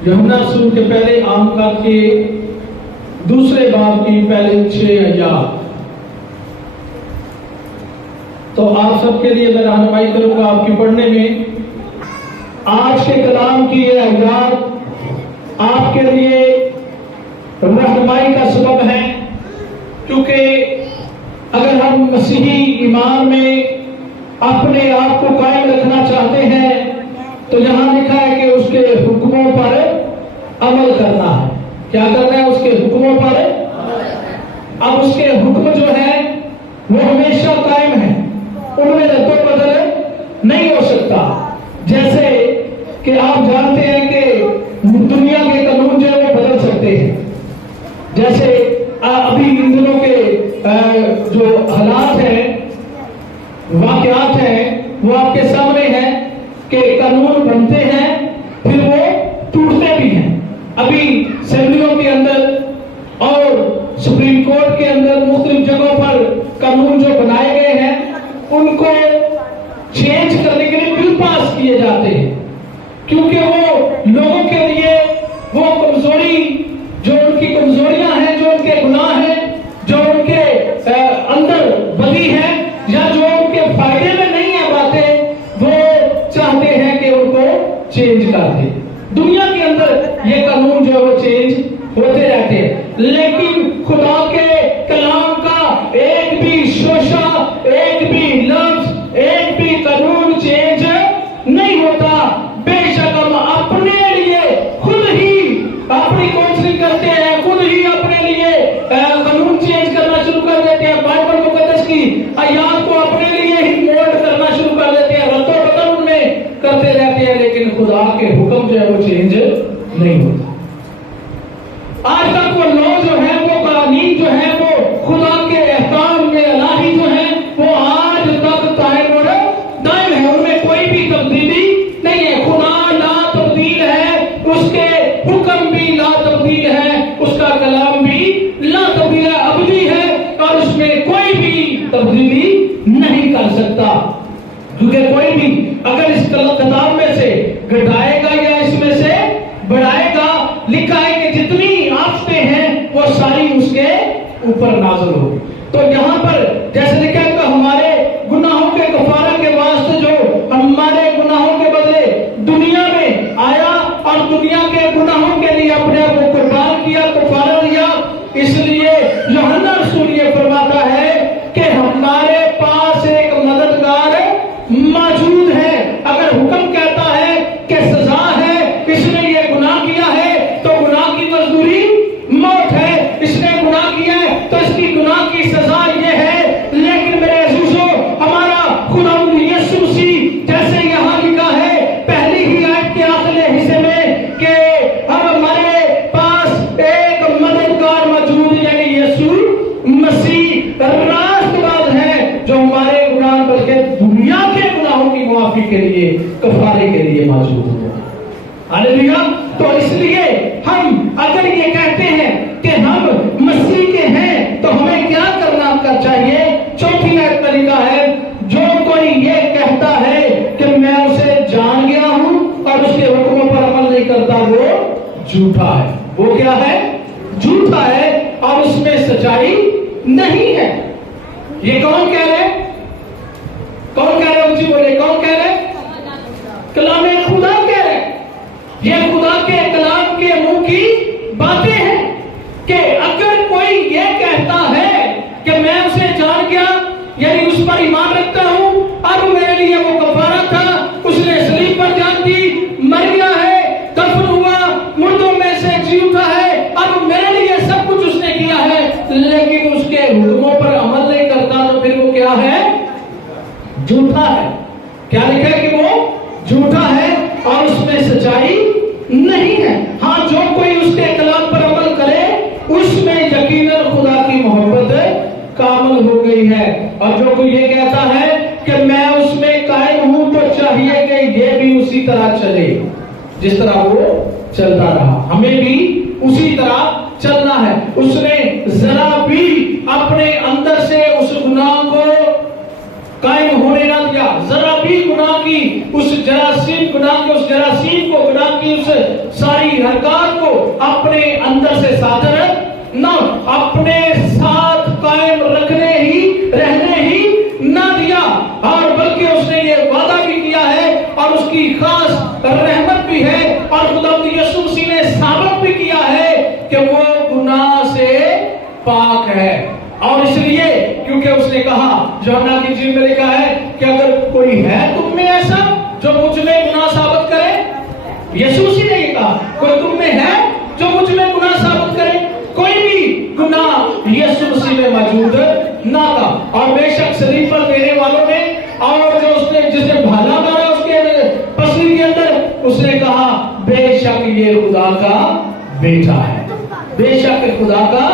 यूहन्ना रसूल के पहले आमका के दूसरे बाब की पहले 6 आयत। तो आप सबके लिए मैं रहनुमाई करूंगा आपकी पढ़ने में। आज के कलाम की ये आयत आपके लिए रहनुमाई का सबब है, क्योंकि अगर हम मसीही ईमान में अपने आप को कायम रखना चाहते हैं तो यहाँ लिखा है कि उसके हुक्मों पर अमल करना है। क्या करना है? उसके हुक्मों पर। अब उसके हुक्म जो है वो हमेशा कायम है, उनमें रद्दो बदल नहीं हो सकता। जैसे कि आप जानते हैं कि दुनिया के कानून जो है वो बदल सकते हैं। जैसे अभी इन दिनों के जो हालात हैं, वाकयात हैं, वो आपके सामने हैं कि कानून बनते हैं फिर वो टूटते भी हैं। अभी असेंबलियों के अंदर और सुप्रीम कोर्ट के अंदर मुख्तलिफ जगहों पर कानून जो बनाए गए हैं उनको चेंज करने के लिए बिल पास किए जाते हैं, क्योंकि वो लोगों के लिए वो कमजोरी, जो उनकी कमजोरियां हैं, जो उनके गुनाह हैं, जो उनके अंदर बदी है या जो उनके फायदे में नहीं है बातें, वो चाहते हैं कि उनको चेंज कर दे। दुनिया के अंदर ये कानून जो है वो चेंज होते रहते हैं, लेकिन खुदा के कलाम का एक भी शोशा, एक भी लफ्ज, एक भी कानून चेंज नहीं होता। बेशक हम अपने लिए खुद ही अपनी काउंसलिंग करते हैं, खुद ही अपने लिए कानून चेंज करना शुरू कर देते हैं, बाइबल मुकद्दस की आयत को अपने लिए ही मोल्ड करना शुरू कर देते हैं, रद्दो बदल उनमें करते रहते हैं, लेकिन खुदा के हुक्म जो है वो चेंज नहीं होता। आज तक वो लॉ जो है, वो कानून जो है, वो खुदा के एहकाम में इलाही जो है वो आज तक कायम और दायम है, उनमें कोई भी तब्दीली नहीं है। खुदा ला तब्दील है, उसके हुक्म भी ला तब्दील है, उसका कलाम भी ला तब्दील है, अबदी है, और उसमें कोई भी तब्दीली नहीं कर सकता। क्योंकि कोई भी अगर इस किताब में से घटाएगा या इसमें से बढ़ाएगा, लिखा है कि जितनी आफतें हैं वो सारी उसके ऊपर नाज़िल हो। तो यहाँ पर जैसे लिखा है कि हमारे गुनाहों के कफारा के वास्ते जो हमारे गुनाहों के बदले दुनिया में आया और दुनिया के गुनाहों के लिए अपने आप को कुर्बान किया, कफारा दिया। इसलिए यूहन्ना रसूल ये फरमाता है कि हमारे पास एक मददगार मौजूद है। अगर हुक्म कहता है कि सजा है, इसने ये गुनाह किया है तो गुनाह की मजदूरी मौत है, इसने गुनाह किया है तो इसकी गुनाह की सजा ये है। लेकिन मेरे अज़ीज़ों, हमारा खुदा यीशु मसीह, जैसे यहाँ लिखा है पहली ही आयत के आखिरी हिस्से में कि हम हमारे पास एक मददगार मौजूद, यानी यीशु मसीह रास्तबाज है, जो हमारे गुनाह बल्कि दुनिया के गुनाहों की माफी के लिए, कफारे के लिए मौजूद है। हालेलुया। तो इसलिए हम अगर ये कहते हैं कि हम मसीह के हैं तो हमें क्या करना चाहिए? चौथी आयत में लिखा है, जो कोई ये कहता है कि मैं उसे जान गया हूं और उसके हुक्मों पर अमल नहीं करता, वो झूठा है। वो क्या है? झूठा है और उसमें सच्चाई नहीं है। ये कौन कह रहे? कौन कह रहे? ऊंची बोले, कौन कह रहे? कलाम खुदा कह रहे। ये खुदा के कलाम के मुंह की बातें हैं कि अगर कोई ये कहता है कि मैं उसे जान गया, यानी उस पर ईमान रखता हूं, अब मेरे लिए वो कफारा था, उसने सलीब पर जान दी, मर गया है, दफन हुआ, मुर्दों में से जी उठा है, अब मेरे लिए सब कुछ उसने किया है, लेकिन उसके हुक्मों पर अमल नहीं करता, तो फिर वो क्या है? झूठा है। क्या लिखा है कि वो झूठा है और उसमें सच्चाई नहीं है। हाँ, जो कोई उसके कलाम पर अमल करे उसमें यकीनन खुदा की मोहब्बत कामल हो गई है। और जो कोई ये कहता है कि मैं उसमें कायम हूं, तो चाहिए कि ये भी उसी तरह चले जिस तरह वो चलता रहा। हमें भी उसी तरह चलना है। उसने जरा भी अपने अंदर से उस गुनाह को कायम होने ना दिया, जरा भी गुनाह की उस जरासीम को, गुनाह की उस सारी हरकत को अपने अंदर से साधन न अपने साथ कायम रहने ही न दिया, और बल्कि उसने ये वादा भी किया है और उसकी खास रहमत भी है, और खुदावंद यीशु मसीह ने साबित भी किया है कि वो गुनाह से पाक है। और इसलिए क्योंकि उसने कहा, यूहन्ना की इंजील में लिखा है कि अगर कोई है तुम में ऐसा जो मुझ में गुनाह साबित करे, यीशु मसीह ने ये कहा, कोई तुम में है जो मुझ में गुनाह साबित करे, कोई भी गुनाह यीशु मसीह में मौजूद ना था। और बेशक शरीर पर देने वालों ने, और जो उसने जिसे भाला मारा उसके पसली के अंदर, उसने कहा बेशक ये खुदा का बेटा है, बेशक खुदा का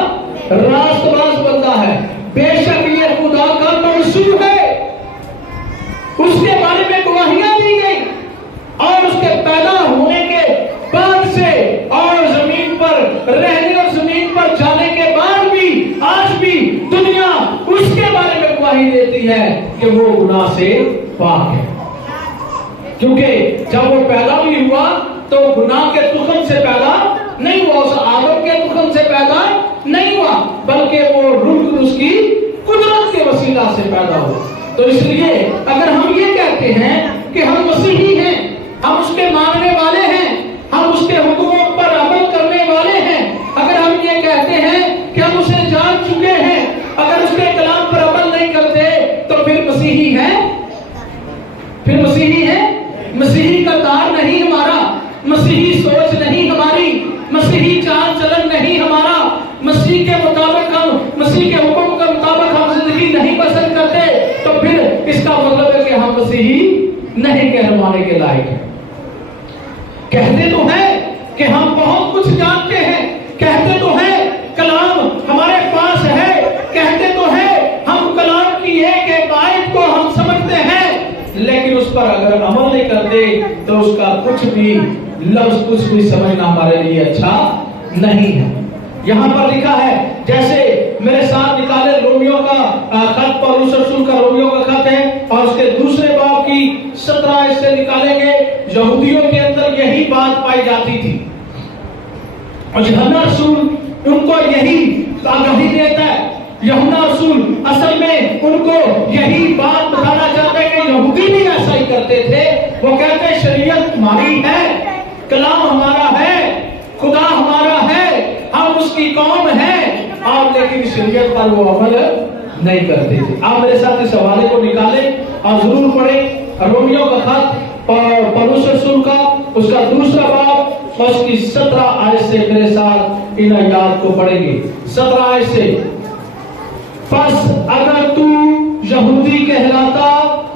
रास्तबाज बंदा है, बेशक ये खुदा का मंसूब है। उसके बारे में गवाहियां दी गई, और उसके पैदा होने के बाद से और जमीन पर रहने और जमीन पर जाने के बाद भी आज भी दुनिया उसके बारे में गवाही देती है कि वो गुनाह से पाक है। क्योंकि जब वो पैदा भी हुआ तो गुनाह के तुखम से पैदा नहीं हुआ, उस आदम के तुखम से पैदा नहीं हुआ, बल्कि वो रूह उसकी कुदरत के वसीला से पैदा हुआ। तो इसलिए अगर हम ये कहते हैं कि हम मसीही हैं, हम उसके मानने वाले हैं, हम उसके हुक्मों पर अमल करने वाले हैं, अगर हम ये कहते हैं कि हम उसे जान चुके हैं, अगर उसके कलाम पर अमल नहीं करते तो फिर मसीही है, फिर मसीही है। मसीही का तार नहीं हमारा, मसीही सोच नहीं हमारी, मसीही चाल चलन नहीं हमारा, मसीह के मुताबिक हम, मसीह के हुक्म के मुताबिक हम जिंदगी नहीं पसंद करते, तो फिर इसका मतलब है कि हम मसीही नहीं कहलवाने के लायक हैं। कहते तो हैं कि हम बहुत कुछ जानते हैं, कहते तो हैं कलाम हमारे पास है, कहते तो हैं हम कलाम की एक आयत को हम समझते हैं, लेकिन उस पर अगर अमल नहीं करते तो उसका कुछ भी लफ्ज, कुछ भी समझना हमारे लिए अच्छा नहीं है। यहाँ पर लिखा है, जैसे मेरे साथ निकाले रोमियो का खत, पौलुस रसूल का रोमियो का खत है, और उसके दूसरे बाब की 17 से निकालेंगे। यहूदियों के अंदर यही बात पाई जाती थी, और यूहन्ना रसूल उनको यही आगाही देता है। यूहन्ना रसूल असल में उनको यही बात बताना चाहते हैं कि यहूदी भी ऐसा ही करते थे। वो कहते हैं शरीयत हमारी है, कलाम हमारा है, खुदा हमारा है, हम उसकी कौम है, और लेकिन शरीयत पर वो अमल नहीं करते थे। आप मेरे साथ इस हवाले को निकालें और जरूर पढ़ें। रोमियो का खत पौलुस रसूल का, उसका दूसरा बाब और उसकी 17 आयत से मेरे साथ इन आयत को पढ़ेंगे। 17 आयत से, बस अगर तू यहूदी कहलाता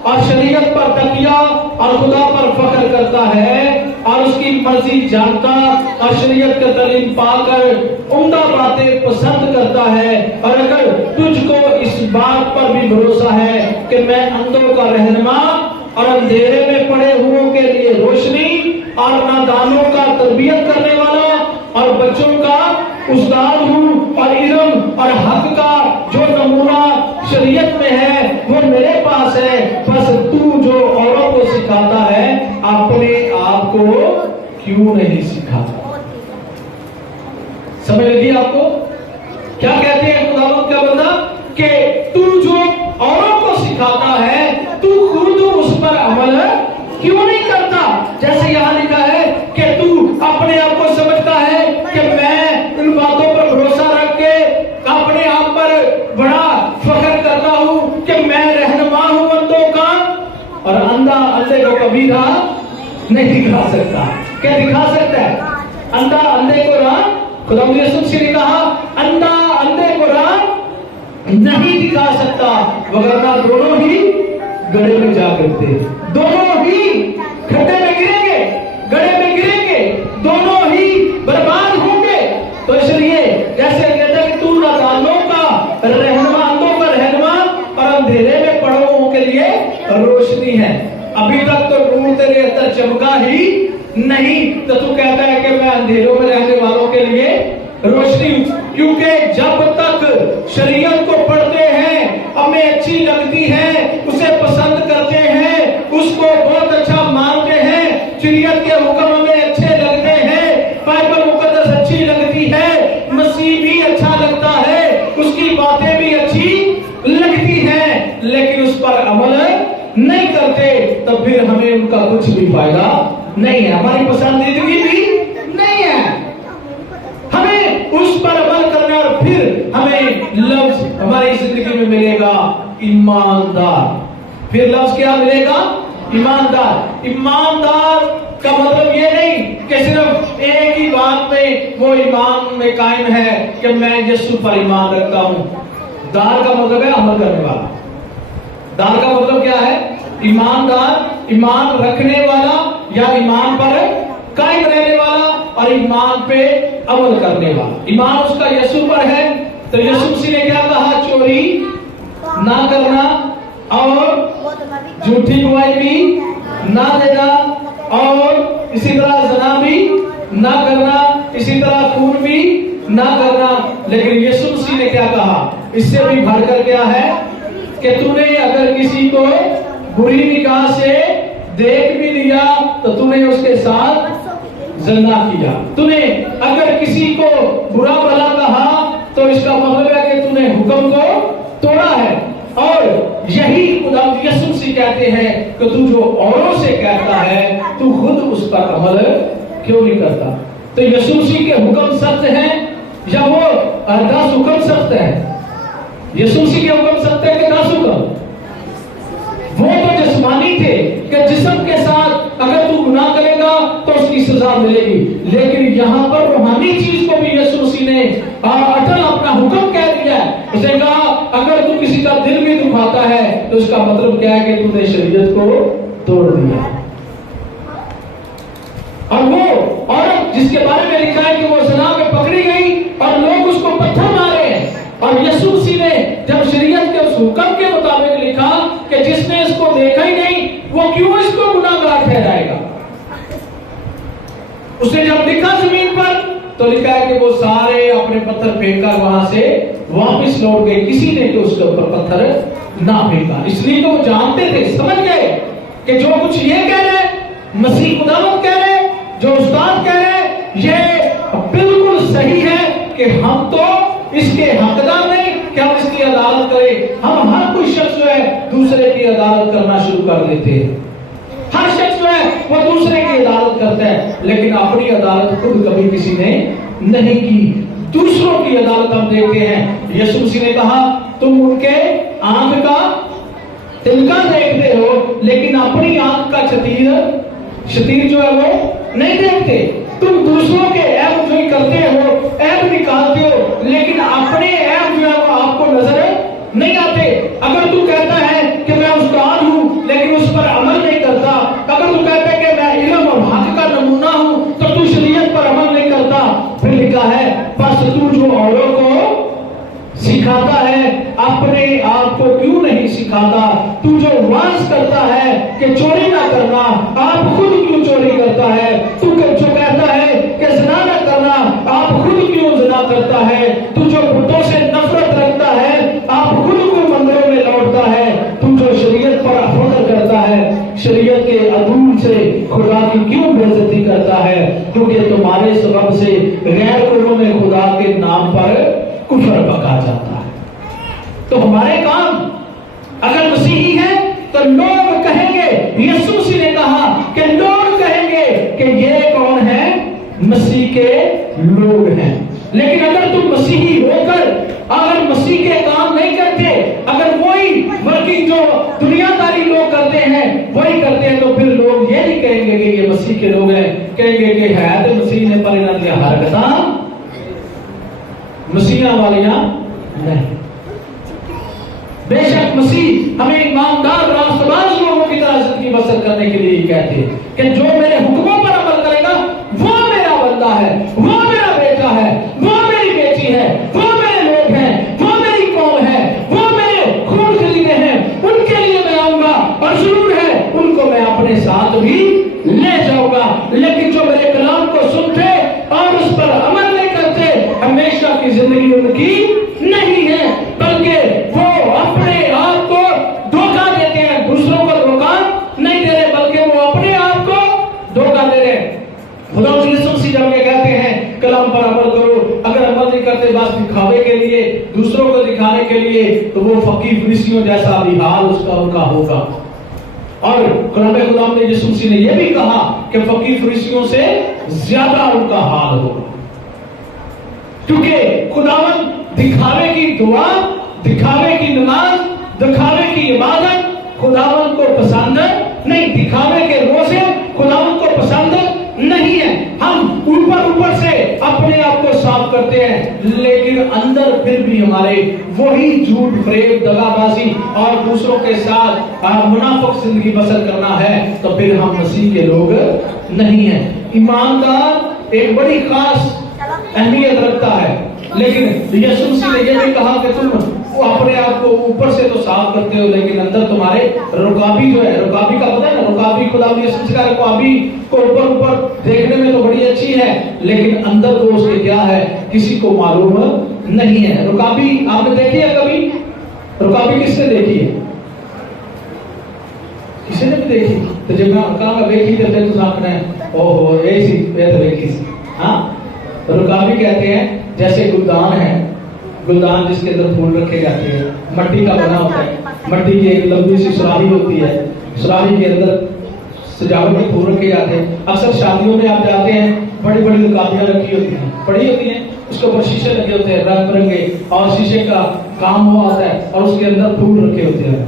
और शरीयत पर तकिया और खुदा पर फख्र करता है और उसकी मर्जी जानता और शरीयत का तालीम पाकर उम्दा बातें पसंद करता है, और अगर तुझको इस बात पर भी भरोसा है कि मैं अंधों का रहनुमा और अंधेरे में पड़े हुओं के लिए रोशनी और नादानों का तरबियत करने वाला और बच्चों का उस्ताद हूँ, और इल्म और हक का जो नमूना शरीयत में है वो मेरे पास है, बस तू जो औरों को सिखाता है अपने आप को क्यों नहीं सिखाता? समझ लगी आपको? क्या कहते हैं खुदावंद का बंदा कि तू जो औरों को सिखाता है तू खुद उस पर अमल क्यों नहीं करता? जैसे यहाँ लिखा है कि तू अपने आप को समझता है कि मैं इन बातों पर भरोसा रख के अपने आप पर बड़ा फख्र करता हूँ कि मैं रहनुमा हूँ अंधों का, और अंधा अंधे को कभी राह नहीं दिखा सकता। क्या दिखा सकता है? अंधा अंधे को राह, खुदावंद यीशु मसीह ने कहा अंधा अंधे को राह नहीं दिखा सकता, वरना दोनों ही गड्ढे में जा गिरते, दोनों ही खड्डे में गिरेंगे, गड्ढे में गिरेंगे, दोनों ही बर्बाद होंगे। तो इसलिए जैसे कहते हैं कि तू नादानों का रहनुमा, अंधों का रहनुमा और अंधेरे में पड़ों के लिए रोशनी है। अभी तक तो नूर तेरे अंदर चमका ही नहीं, तो तू कहता है कि मैं अंधेरों में रहने वालों के लिए रोशनी। क्योंकि जब तक शरीयत को पढ़ते हैं, हमें अच्छी लगती है, उसे पसंद करते हैं, उसको बहुत अच्छा मानते हैं, शरीयत के हुक्म हमें अच्छे लगते हैं, अमल नहीं करते तो फिर हमें उनका कुछ भी फायदा नहीं है, हमारी पसंदीदगी भी नहीं है। हमें उस पर अमल करना और फिर हमें लफ्ज हमारी जिंदगी में मिलेगा ईमानदार। फिर लफ्ज क्या मिलेगा? ईमानदार। ईमानदार का मतलब ये नहीं कि सिर्फ एक ही बात में वो ईमान में कायम है कि मैं यीशु पर ईमान रखता हूं। दार का मतलब है अमल करने वाला। दार का मतलब क्या है? ईमानदार, ईमान रखने वाला या ईमान पर कायम रहने वाला और ईमान पे अमल करने वाला। ईमान उसका यीशु पर है तो यीशु मसीह ने क्या कहा? चोरी ना करना और झूठी गवाही भी ना देना और इसी तरह ज़ना भी ना करना, इसी तरह खून भी ना करना। लेकिन यीशु मसीह ने क्या कहा? इससे भी बढ़कर क्या है कि तूने अगर किसी को बुरी निगाह से देख भी लिया तो तूने उसके साथ ज़ना किया। तूने अगर किसी को बुरा भला कहा तो इसका मतलब है कि तूने हुक्म को तोड़ा है। और यही खुदा यीशु मसीह कहते हैं कि तू जो औरों से कहता है तू खुद उस पर अमल क्यों नहीं करता? तो यीशु मसीह के हुक्म सख्त हैं या वो 10 हुक्म सख्त है? यीशु मसीह के हुक्म सख्त है कि 10 हुक्म? वो तो जिस्मानी थे कि जिस्म के साथ अगर तू गुनाह करेगा तो उसकी सजा मिलेगी। लेकिन यहाँ पर रूहानी चीज को भी यीशु मसीह ने अटल अपना हुक्म कह दिया है। उसने कहा अगर तू किसी का दिल भी दुखाता है तो उसका मतलब क्या है कि तूने शरीयत को तोड़ दिया। और वो औरत जिसके बारे में लिखा है कि वो ज़ना में पकड़ी गई और लोग उसको पत्थर मारे हैं, और यीशु मसीह ने जब शरीयत के उस हुक्म के मुताबिक लिखा कि जिसने इसको देखा ही नहीं वो क्यों इसको गुनाहगार ठहराएगा। उसने जब लिखा जमीन पर तो लिखा है कि वो सारे अपने पत्थर फेंककर वहां से वापस लौट गए, किसी ने तो उसके ऊपर पत्थर ना फेंका। इसलिए तो वो जानते थे, समझ गए कि जो कुछ ये कह रहे मसीह खुदावंद कह रहे, जो उस्ताद कह रहे, ये बिल्कुल सही है कि हम तो इसके हकदार नहीं कि हम इसकी अदालत करें। हम हर कोई शख्स जो है दूसरे की अदालत करना शुरू कर देते हैं। हर शख्स जो है वो दूसरे की अदालत करता है, लेकिन अपनी अदालत खुद कभी किसी ने नहीं की। दूसरों की अदालत हम देखते हैं। यीशु मसीह ने कहा तुम उनके आंख का तिनका देखते हो लेकिन अपनी आंख का शतीर जो है वो नहीं देखते। तुम दूसरों के ऐब जो ही करते हो, ऐब निकालते हो, लेकिन अपने ऐब जो है वो आपको नजर नहीं आते। अगर तू कहता है कि मैं उस्ताद हूं लेकिन उस पर अमल नहीं करता, अगर तू कहता है कि मैं इल्म और हक का नमूना हूं तो तू शरीयत पर अमल नहीं करता। फिर लिखा है बस तू जो औरों को सिखाता है अपने आप को क्यों नहीं सिखाता? तू जो वास करता है कि चोरी ना करना, आप खुद क्यों चोरी करता है? तू जो कहता है कि ज़ना ना करना, आप खुद क्यों ज़ना करता है? तू जो बुतों से नफरत रखता है, आप खुद को मंदिरों में लौटता है। तू जो शरीयत पर अफसर करता है, शरीयत के अदूल से खुदा की क्यों बेइज्जती करता है? क्योंकि तुम्हारे सबब से गैर कौमों में खुदा के नाम पर कुफर पका जाता है। तो हमारे काम अगर मसीही है तो लोग कहेंगे, यीशु मसीह ने कहा कि लोग कहेंगे कि ये कौन है? मसीह के लोग हैं। लेकिन अगर तुम मसीही होकर अगर मसीह के काम नहीं करते, अगर वही वर्किंग जो दुनियादारी लोग करते हैं वही करते हैं, तो फिर लोग ये नहीं कहेंगे कि ये मसीह के लोग हैं, कहेंगे कि है तो मसीह ने पर इन्होंने दिया हरकत मसीहा वालियां नहीं। बेशक मसीह हमें ईमानदार रास्तबाज लोगों की तरह जिंदगी बसर करने के लिए कहते हैं कि जो मेरे हुक्मों पर अमल करेगा वो मेरा बंदा है, वो मेरा बेटा है, वो मेरी बेटी है, वो मेरे लोग हैं, वो मेरी कौम है, वो मेरे खून खरीदे हैं, उनके लिए मैं आऊंगा और जरूर है उनको मैं अपने साथ भी ले जाऊंगा। लेकिन जो मेरे कलाम को सुनते और उस पर अमल नहीं करते, हमेशा की जिंदगी उनकी नहीं है, बल्कि वो अपने आप को धोखा देते हैं। दूसरों को धोखा नहीं दे रहे बल्कि वो अपने आप को धोखा दे रहे हैं। खुदा यीशु मसीह जब ये कहते हैं कि کلام پر عمل کرو. اگر عمل نہیں کرتے بس دکھاوے کے لیے, دوسروں کو دکھانے کے لیے, تو وہ فقیر فریسیوں جیسا بھی حال اس کا ان کا ہوگا. اور کلام خدا نے یسوع مسیح نے یہ بھی کہا کہ فقیر فریسیوں سے زیادہ ان کا حال ہوگا, کیونکہ خداوند دکھاوے کی دعا, دکھاوے کی نماز, دکھاوے کی عبادت خداوند کو پسند نہیں. دکھاوے کے روزے خداوند کو پسند نہیں ہے. ہم اوپر سے اپنے آپ کو صاف کرتے ہیں, لیکن اندر پھر بھی ہمارے وہی جھوٹ, فریب, دغا بازی اور دوسروں کے ساتھ منافق زندگی بسر کرنا ہے, تو پھر ہم مسیح کے لوگ نہیں ہیں. ایماندار ایک بڑی خاص اہمیت رکھتا ہے, لیکن یسوع مسیح نے یہ بھی کہا کہ تم اپنے آپ کو اوپر سے تو صاف کرتے ہو, لیکن اندر تمہارے رکابی جو ہے, رکابی کا پتہ ہے نا, رکابی خدا یسوع مسیح کا رکابی کو اوپر دیکھنے میں تو بڑی اچھی ہے, لیکن اندر تو اس کے کیا ہے کسی کو معلوم نہیں ہے. رکابی آپ نے دیکھی ہے کبھی؟ رکابی کس نے دیکھی ہے؟ کسی نے بھی دیکھی؟ تو جب میں کہا دیکھی تو سامنے اوہو ایسی دیکھی. ہاں, رکابی کہتے ہیں جیسے گلدان ہے, گلدان جس کے اندر پھول رکھے جاتے ہیں, مٹی کا بنا ہوتا ہے, مٹی کی ایک لمبی سی سراہی ہوتی ہے, سراہی کے اندر سجاوٹ کے پھول رکھے جاتے ہیں. اکثر شادیوں میں آپ جاتے ہیں, بڑی بڑی رکابیاں رکھی ہوتی ہیں, پڑی ہوتی ہیں, اس کے اوپر شیشے لگے ہوتے ہیں رنگ برنگے, اور شیشے کا کام ہوا ہوتا ہے, اور اس کے اندر پھول رکھے ہوتے ہیں.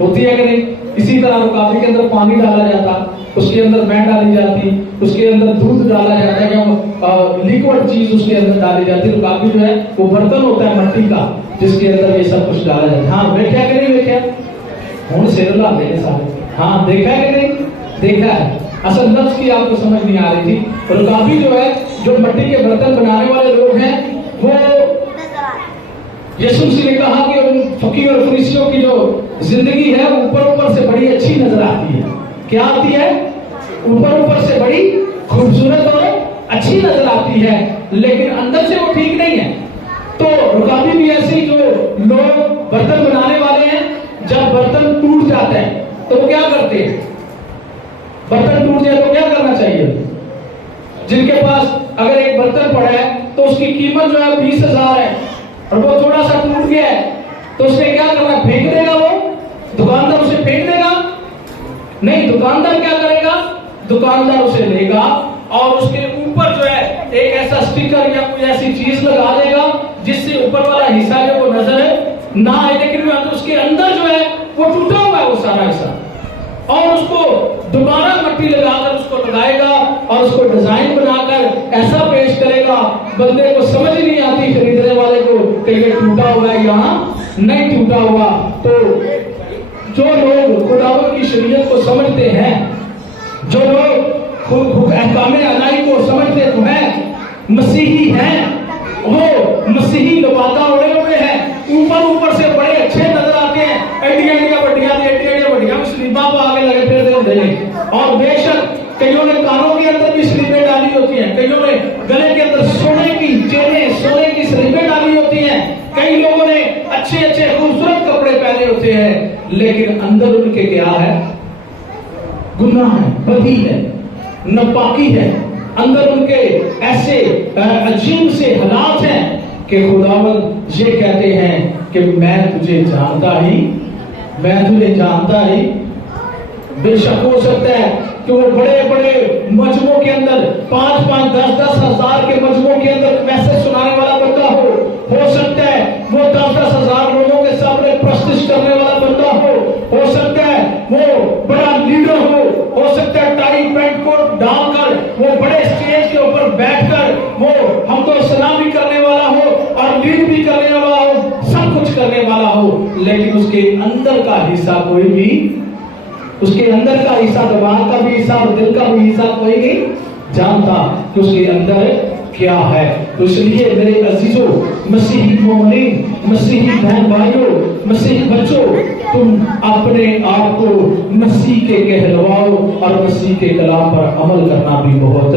ہوتی ہے کہ نہیں؟ اسی طرح رکابی کے اندر پانی ڈالا جاتا, اس کے اندر مہک ڈالی جاتی, اس کے اندر دودھ ڈالا جاتا ہے, لیکوڈ چیز اس کے اندر ڈالی جاتی. رکابی جو ہے وہ برتن ہوتا ہے مٹی کا, جس کے اندر یہ سب کچھ ڈالا جاتا ہے. ہاں دیکھا کہ نہیں دیکھا؟ ہوں سر لا دے سارے. ہاں دیکھا کہ نہیں دیکھا ہے. اصل لفظ کی آپ کو سمجھ نہیں آ رہی تھی. رکابی جو ہے, جو مٹی کے برتن بنانے والے لوگ ہیں, وہ یسوع مسیح نے کہا کہ ان فقیر اور فریسیوں کی جو زندگی ہے اوپر سے بڑی اچھی نظر آتی ہے. کیا آتی ہے؟ اوپر سے بڑی خوبصورت اور اچھی نظر آتی ہے, لیکن اندر سے وہ ٹھیک نہیں ہے. تو رکابی بھی ایسی جو لوگ برتن بنانے والے ہیں, جب برتن ٹوٹ جاتے ہیں تو وہ کیا کرتے ہیں؟ برتن ٹوٹ جائے تو کیا کرنا چاہیے؟ جن کے پاس اگر ایک برتن پڑا ہے تو اس کی قیمت جو ہے 20,000 ہے, اور وہ تھوڑا سا ٹوٹ گیا ہے, تو اس نے کیا کرنا؟ پھینک دے گا. وہ دکاندار اسے پھینک دے گا؟ نہیں. دکاندار کیا کرے گا؟ دکاندار اسے لے گا اور اس کے اوپر جو ہے ایک ایسا سٹیکر یا کوئی ایسی چیز لگا دے گا جس سے اوپر والا حصہ جو وہ نظر نہ آئے, لیکن اس کے اندر جو ہے وہ ٹوٹا ہوا ہے وہ سارا حصہ, اور اس کو دوبارہ مٹی لگا کر اس کو لگائے گا اور اس کو ڈیزائن بنا کر ایسا پیش کرے گا, بندے کو سمجھ نہیں آتی خریدنے والے کو کہ یہ ٹوٹا ہوا ہے یہاں نہیں ٹوٹا ہوا. تو جو لوگ خداوند کی شریعت کو سمجھتے ہیں, جو لوگ احکام الہی کو سمجھتے ہیں, مسیحی ہیں, وہ مسیحی لبادہ اڑے ہوئے ہیں, اوپر سے بڑے اچھے نظر آتے ہیں, ایڈیاں بڑیاں سلیباں کو آگے لگے پھر دے دیں. اور بے شک کئیوں نے کانوں کے اندر بھی سلیبیں ڈالی ہوتی ہیں, کئیوں نے گلے کے اندر سونے کی چینیں, سونے کی سلیبیں ڈالی ہوتی ہیں, کئی لوگوں نے اچھے خوبصورت کپڑے پہنے ہوتے ہیں, لیکن اندر ان کے کیا ہے؟ گناہ ہے, بدی ہے, ناپاکی ہے. اندر ان کے ایسے عجیب سے حالات ہیں کہ خداوند یہ کہتے ہیں کہ میں تجھے جانتا ہی. بے شک ہو سکتا ہے کہ وہ بڑے مجموعوں کے اندر 5,000 10,000 ہزار کے مجموعوں کے اندر میسج سنانے والا بندہ ہو سکتا ہے وہ 10,000 ہزار لوگوں کے سامنے پرستش کرنے والا بندہ ہو سکتا ہے وہ بڑا لیڈر ہو سکتا ہے ٹائی پینٹ کو ڈال کر وہ بڑے اسٹیج کے اوپر بیٹھ کر وہ ہم تو سلام بھی کرنے والا ہو اور لیڈ بھی کرنے والا ہو, سب کچھ کرنے والا ہو, لیکن اس کے اندر کا حصہ کوئی بھی, اس کے اندر کا حصہ, دماغ کا بھی حصہ اور دل کا بھی حصہ کوئی نہیں جانتا کہ اس کے اندر کیا ہے. تو اس لیے میرے عزیزوں, مسیحی مومنین, مسیحی بہن بھائیوں, مسیحی بچوں, تم اپنے آپ کو مسیح کے کہلواؤ اور مسیح کے کلام پر عمل کرنا بھی بہت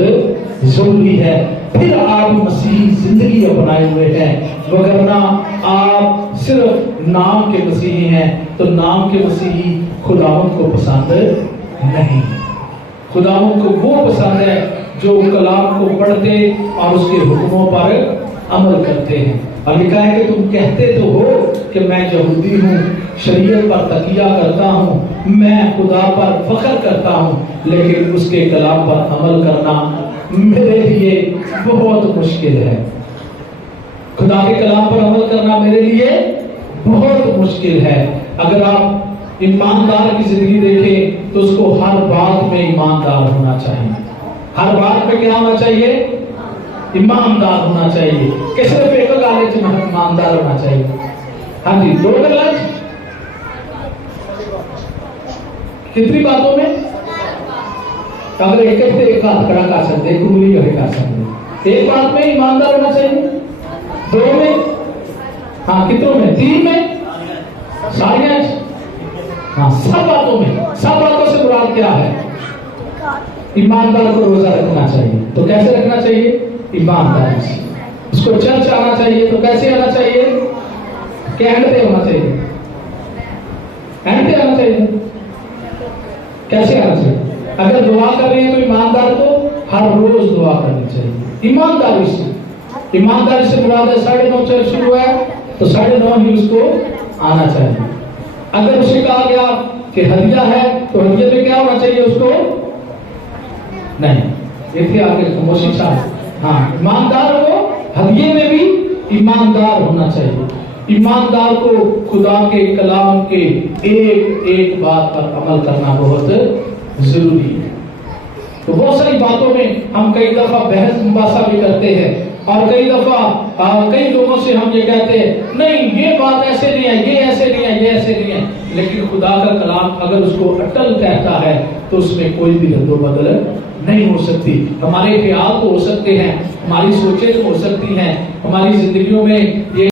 ضروری ہے. پھر آپ مسیحی زندگی اپنائے ہوئے ہیں, وگرنہ آپ صرف نام کے مسیحی ہیں تو نام کے مسیحی خداوند کو پسند نہیں. خداوند کو وہ پسند ہے جو کلام کو پڑھتے اور اس کے حکموں پر عمل کرتے ہیں۔ اور لکھا ہے کہ تم کہتے تو ہو کہ میں یہودی ہوں، شریعت پر تکیہ کرتا ہوں، میں خدا پر فخر کرتا ہوں، لیکن اس کے کلام پر عمل کرنا میرے لیے بہت مشکل ہے۔ خدا کے کلام پر عمل کرنا میرے لیے بہت مشکل ہے۔ اگر آپ ایماندار کی زندگی دیکھیں تو اس کو ہر بات میں ایماندار ہونا چاہیے۔ ہر بات میں کیا ہونا چاہیے؟ ایماندار ہونا چاہیے۔ کہ صرف ایک گالے میں ایماندار ہونا چاہیے؟ ہاں جی، دو گالے کتنی باتوں میں؟ اگر ایک ہاتھ کھڑا کر سکتے، ایک انگلی کر سکتے، ایک بات میں ایماندار ہونا چاہیے، دو میں، ہاں کتنوں میں؟ تین میں، ساری، ہاں سب باتوں میں۔ سب باتوں سے مراد کیا ہے؟ ایماندار کو روزہ رکھنا چاہیے۔ تو کیسے رکھنا چاہیے؟ ایمانداری سے۔ اس کو چرچ آنا چاہیے تو کیسے آنا چاہیے؟ کہ اینڈ پہ ہونا چاہیے؟ اینڈ پہ آنا چاہیے؟ کیسے آنا چاہیے؟ اگر دعا کر رہی ہے تو ایماندار کو ہر روز دعا کرنی چاہیے، ایمانداری سے۔ ایمانداری سے مراد ہے 9:30 چرچ شروع ہے تو 9:30 ہی اس کو آنا چاہیے۔ اگر اسے کہا گیا کہ ہدیہ ہے تو ہدیہ میں کیا ہونا چاہیے اس کو؟ نہیں، یہ تھے آگے خاموشی صاحب۔ ہاں، ایماندار کو ہدیے میں بھی ایماندار ہونا چاہیے۔ ایماندار کو خدا کے کلام کے ایک ایک بات پر عمل کرنا بہت ضروری ہے۔ تو بہت ساری باتوں میں ہم کئی دفعہ بحث مباحثہ بھی کرتے ہیں، اور کئی دفعہ کئی لوگوں سے ہم یہ کہتے ہیں نہیں یہ بات ایسے نہیں ہے، یہ ایسے نہیں ہے، یہ ایسے نہیں ہے، لیکن خدا کا کلام اگر اس کو اٹل کہتا ہے تو اس میں کوئی بھی رد و بدل نہیں ہو سکتی۔ ہمارے خیال تو ہو سکتے ہیں، ہماری سوچیں تو ہو سکتی ہیں، ہماری زندگیوں میں یہ